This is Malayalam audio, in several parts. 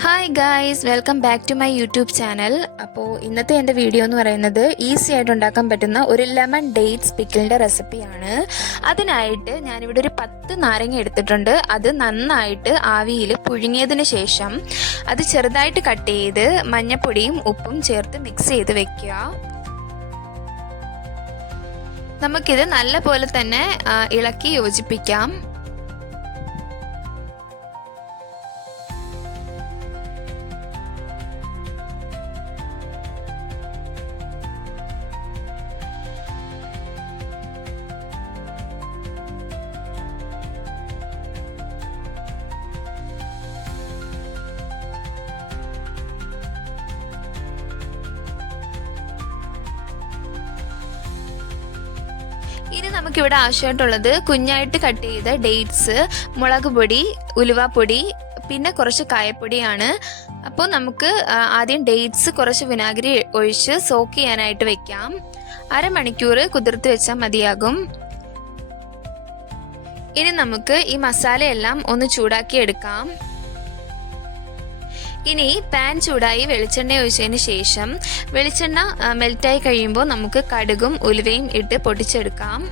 Hi guys, welcome back to my YouTube channel. അപ്പോൾ ഇന്നത്തെ എൻ്റെ വീഡിയോ എന്ന് പറയുന്നത് ഈസി ആയിട്ട് ഉണ്ടാക്കാൻ പറ്റുന്ന ഒരു ലെമൺ ഡേറ്റ്സ് പിക്കിളിൻ്റെ റെസിപ്പിയാണ്. അതിനായിട്ട് ഞാനിവിടെ ഒരു 10 നാരങ്ങ എടുത്തിട്ടുണ്ട്. അത് നന്നായിട്ട് ആവിയിൽ പുഴുങ്ങിയതിന് ശേഷം അത് ചെറുതായിട്ട് കട്ട് ചെയ്ത് മഞ്ഞൾപ്പൊടിയും ഉപ്പും ചേർത്ത് മിക്സ് ചെയ്ത് വെക്കുക. നമുക്കിത് നല്ല പോലെ തന്നെ ഇളക്കി യോജിപ്പിക്കാം. ഇനി നമുക്കിവിടെ ആവശ്യമായിട്ടുള്ളത് കുഞ്ഞായിട്ട് കട്ട് ചെയ്ത ഡേറ്റ്സ്, മുളക് പൊടി, ഉലുവാപ്പൊടി, പിന്നെ കുറച്ച് കായപ്പൊടിയാണ്. അപ്പോൾ നമുക്ക് ആദ്യം ഡേറ്റ്സ് കുറച്ച് വിനാഗിരി ഒഴിച്ച് സോക്ക് ചെയ്യാനായിട്ട് വെക്കാം. അരമണിക്കൂർ കുതിർത്ത് വെച്ചാൽ മതിയാകും. ഇനി നമുക്ക് ഈ മസാലയെല്ലാം ഒന്ന് ചൂടാക്കി എടുക്കാം. ഇനി പാൻ ചൂടായി വെളിച്ചെണ്ണ ഒഴിച്ചതിന് ശേഷം വെളിച്ചെണ്ണ മെൽറ്റായി കഴിയുമ്പോൾ നമുക്ക് കടുകും ഉലുവയും ഇട്ട് പൊട്ടിച്ചെടുക്കാം.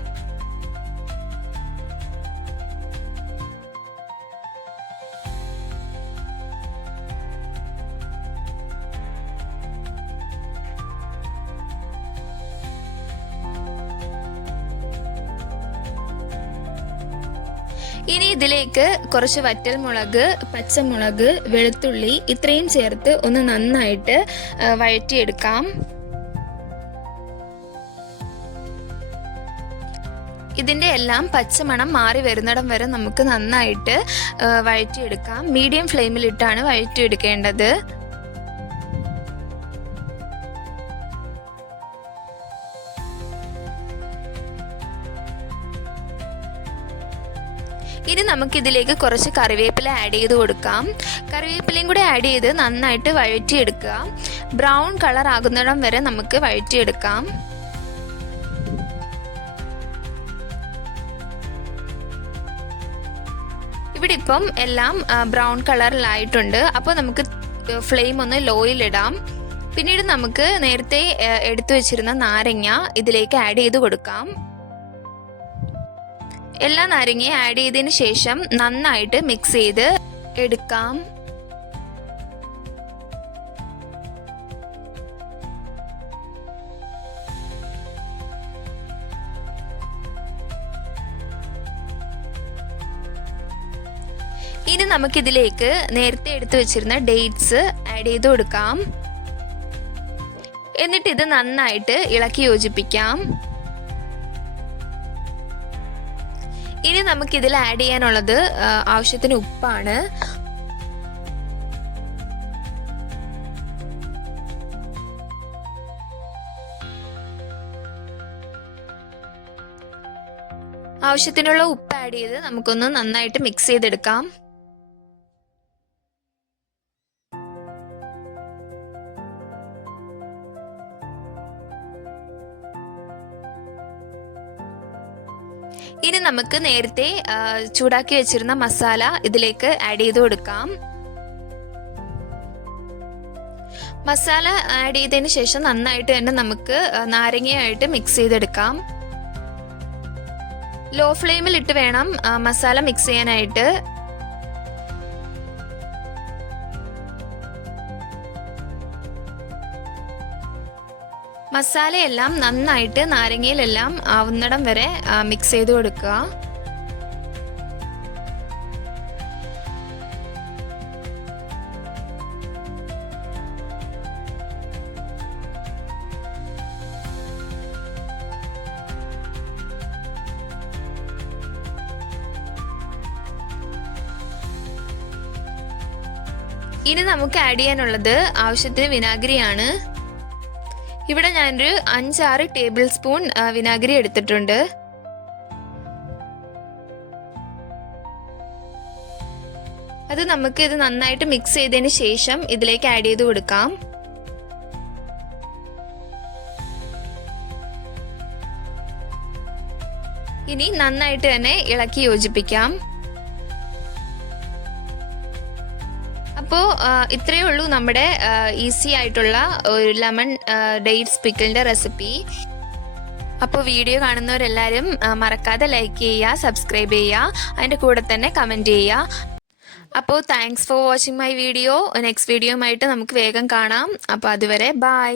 ഇനി ഇതിലേക്ക് കുറച്ച് വറ്റൽമുളക്, പച്ചമുളക്, വെളുത്തുള്ളി ഇത്രയും ചേർത്ത് ഒന്ന് നന്നായിട്ട് വഴറ്റിയെടുക്കാം. ഇതിൻ്റെ എല്ലാം പച്ചമണം മാറി വരുന്നിടം വരെ നമുക്ക് നന്നായിട്ട് വഴറ്റിയെടുക്കാം. മീഡിയം ഫ്ലെയിമിലിട്ടാണ് വഴറ്റിയെടുക്കേണ്ടത്. ഇനി നമുക്കിതിലേക്ക് കുറച്ച് കറിവേപ്പില ആഡ് ചെയ്ത് കൊടുക്കാം. കറിവേപ്പിലയും കൂടി ആഡ് ചെയ്ത് നന്നായിട്ട് വഴറ്റിയെടുക്കുക. ബ്രൗൺ കളർ ആകുന്നിടം വരെ നമുക്ക് വഴറ്റിയെടുക്കാം. ഇവിടെ ഇപ്പം എല്ലാം ബ്രൗൺ കളറിലായിട്ടുണ്ട്. അപ്പോൾ നമുക്ക് ഫ്ലെയിം ഒന്ന് ലോയിലിടാം. പിന്നീട് നമുക്ക് നേരത്തെ എടുത്തു വെച്ചിരുന്ന നാരങ്ങ ഇതിലേക്ക് ആഡ് ചെയ്ത് കൊടുക്കാം. എല്ലാ നാരങ്ങയും ആഡ് ചെയ്തതിന് ശേഷം നന്നായിട്ട് മിക്സ് ചെയ്ത് എടുക്കാം. ഇനി നമുക്കിതിലേക്ക് നേരത്തെ എടുത്തു വെച്ചിരുന്ന ഡേറ്റ്സ് ആഡ് ചെയ്ത് കൊടുക്കാം. എന്നിട്ട് ഇത് നന്നായിട്ട് ഇളക്കി യോജിപ്പിക്കാം. ഇനി നമുക്കിതിൽ ആഡ് ചെയ്യാനുള്ളത് ആവശ്യത്തിന് ഉപ്പാണ്. ആവശ്യത്തിനുള്ള ഉപ്പ് ആഡ് ചെയ്ത് നമുക്കൊന്ന് നന്നായിട്ട് മിക്സ് ചെയ്തെടുക്കാം. ഇനി നമുക്ക് നേരത്തെ ചൂടാക്കി വെച്ചിരുന്ന മസാല ഇതിലേക്ക് ആഡ് ചെയ്ത് കൊടുക്കാം. മസാല ആഡ് ചെയ്തതിന് ശേഷം നന്നായിട്ട് തന്നെ നമുക്ക് നാരങ്ങയായിട്ട് മിക്സ് ചെയ്തെടുക്കാം. ലോ ഫ്ലെയിമിൽ ഇട്ട് വേണം മസാല മിക്സ് ചെയ്യാനായിട്ട്. മസാലയെല്ലാം നന്നായിട്ട് നാരങ്ങയിലെല്ലാം ആവുന്നിടം വരെ മിക്സ് ചെയ്ത് കൊടുക്കുക. ഇനി നമുക്ക് ആഡ് ചെയ്യാനുള്ളത് ആവശ്യത്തിന് വിനാഗിരിയാണ്. ഇവിടെ ഞാനൊരു 5-6 ടേബിൾ സ്പൂൺ വിനാഗിരി എടുത്തിട്ടുണ്ട്. അത് നമുക്ക് ഇത് നന്നായിട്ട് മിക്സ് ചെയ്തതിന് ശേഷം ഇതിലേക്ക് ആഡ് ചെയ്ത് കൊടുക്കാം. ഇനി നന്നായിട്ട് തന്നെ ഇളക്കി യോജിപ്പിക്കാം. അപ്പോൾ ഇത്രയേ ഉള്ളൂ നമ്മുടെ ഈസി ആയിട്ടുള്ള ഒരു ലെമൺ ഡേറ്റ്സ് പിക്കിളിൻ്റെ റെസിപ്പി. അപ്പോൾ വീഡിയോ കാണുന്നവരെല്ലാവരും മറക്കാതെ ലൈക്ക് ചെയ്യുക, സബ്സ്ക്രൈബ് ചെയ്യുക, അതിൻ്റെ കൂടെ തന്നെ കമൻറ്റ് ചെയ്യുക. അപ്പോൾ thanks for watching my video. Next വീഡിയോയുമായിട്ട് നമുക്ക് വേഗം കാണാം. അപ്പോൾ അതുവരെ ബൈ.